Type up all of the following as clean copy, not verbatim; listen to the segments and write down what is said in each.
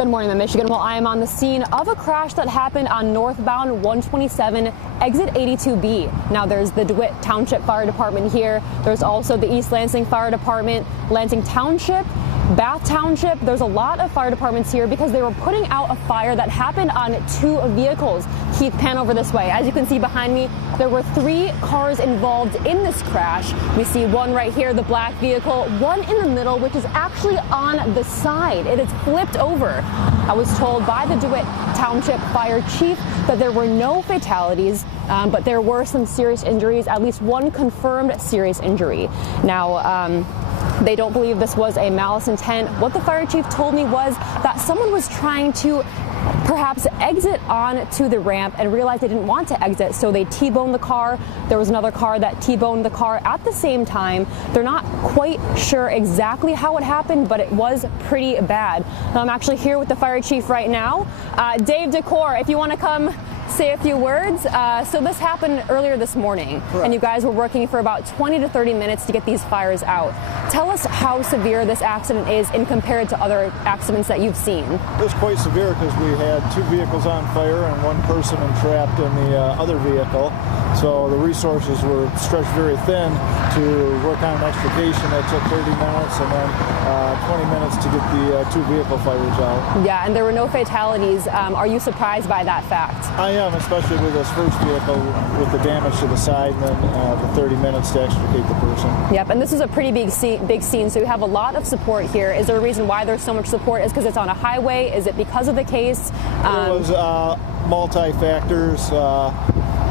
Good morning, Michigan. Well, I am on the scene of a crash that happened on northbound 127, exit 82B. Now, there's the DeWitt Township Fire Department here. There's also the East Lansing Fire Department, Lansing Township, Bath Township. There's a lot of fire departments here because they were putting out a fire that happened on two vehicles. Keith, pan over this way. As you can see behind me, there were 3 cars involved in this crash. We see one right here, the black vehicle, one in the middle, which is actually on the side. It is flipped over. I was told by the DeWitt Township Fire Chief that there were no fatalities, but there were some serious injuries, at least one confirmed serious injury. Now, they don't believe this was a malice intent. What the fire chief told me was that someone was trying to perhaps exit onto the ramp and realized they didn't want to exit, so they T-boned the car. There was another car that T-boned the car at the same time. They're not quite sure exactly how it happened, but it was pretty bad. Now, I'm actually here with the fire chief right now. Dave Decor, if you want to come say a few words. So this happened earlier this morning. Correct. And you guys were working for about 20 to 30 minutes to get these fires out. Tell us how severe this accident is in compared to other accidents that you've seen. It was quite severe because we had 2 vehicles on fire and 1 person entrapped in the other vehicle. So the resources were stretched very thin to work on an extrication that took 30 minutes and then 20 minutes to get the 2 vehicle fires out. Yeah, and there were no fatalities. Are you surprised by that fact? I am, especially with this first vehicle with the damage to the side and then the 30 minutes to extricate the person. Yep, and this is a pretty big scene, so you have a lot of support here. Is there a reason why there's so much support? Is because it's on a highway? Is it because of the case? It was multi-factors.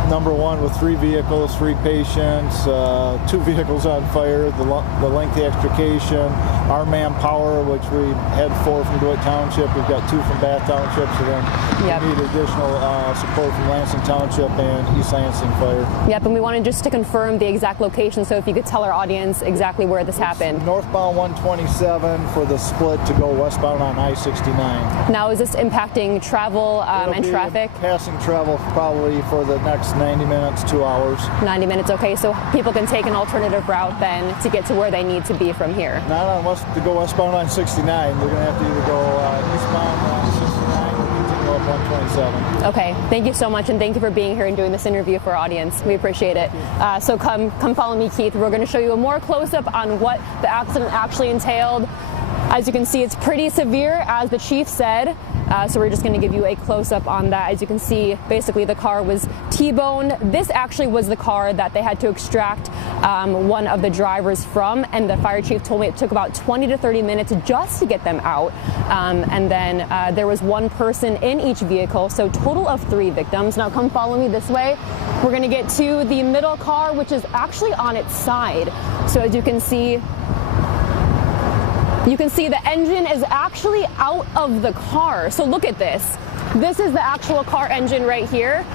Number 1, with 3 vehicles, 3 patients, 2 vehicles on fire, the lengthy extrication, our manpower, which we had 4 from DeWitt Township, we've got 2 from Bath Township, so then we need additional support from Lansing Township and East Lansing Fire. Yep, and we wanted just to confirm the exact location, so if you could tell our audience exactly where this happened. Northbound 127 for the split to go westbound on I-69. Now, is this impacting travel and traffic? Passing travel probably for the next 90 minutes, 2 hours. 90 minutes, okay, so people can take an alternative route then to get to where they need to be from here. Not unless to go westbound on 69. They're going to have to either go eastbound on 69 or continue up 127. Okay, thank you so much, and thank you for being here and doing this interview for our audience. We appreciate it. So come follow me, Keith. We're going to show you a more close-up on what the accident actually entailed. As you can see, it's pretty severe, as the chief said. So we're just going to give you a close-up on that. As you can see, basically the car was T-boned. This actually was the car that they had to extract one of the drivers from, and the fire chief told me it took about 20 to 30 minutes just to get them out. And then there was 1 person in each vehicle, so total of 3 victims. Now come follow me this way. We're going to get to the middle car, which is actually on its side. So as you can see the engine is actually out of the car. So look at this. This is the actual car engine right here.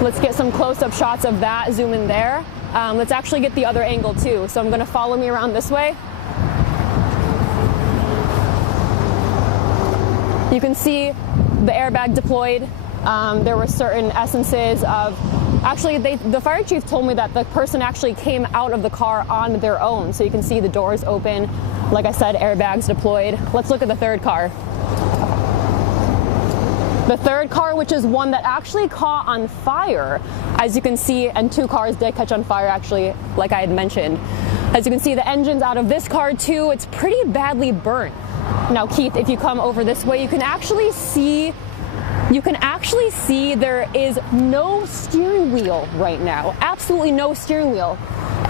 Let's get some close-up shots of that. Zoom in there. Let's actually get the other angle too. So I'm going to follow me around this way. You can see the airbag deployed. There were certain essences of... Actually, the fire chief told me that the person actually came out of the car on their own. So you can see the doors open. Like I said, airbags deployed. Let's look at the third car. The third car, which is one that actually caught on fire, as you can see, and 2 cars did catch on fire, actually, like I had mentioned. As you can see, the engine's out of this car too. It's pretty badly burnt. Now, Keith, if you come over this way, you can actually see there is no steering wheel right now. Absolutely no steering wheel.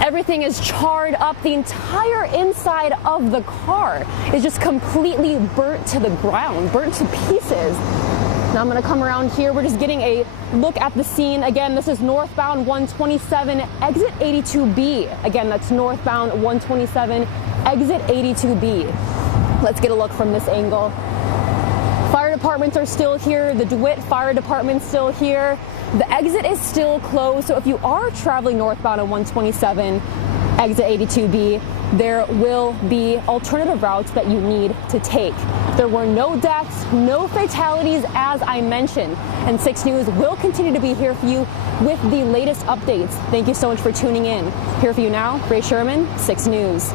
Everything is charred up. The entire inside of the car is just completely burnt to the ground, burnt to pieces. Now I'm going to come around here. We're just getting a look at the scene. Again, this is northbound 127, exit 82B. Again, that's northbound 127, exit 82B. Let's get a look from this angle. Fire departments are still here. The DeWitt Fire Department's still here. The exit is still closed, so if you are traveling northbound on 127, exit 82B, there will be alternative routes that you need to take. There were no deaths, no fatalities, as I mentioned, and 6 News will continue to be here for you with the latest updates. Thank you so much for tuning in. Here for you now, Ray Sherman, 6 News.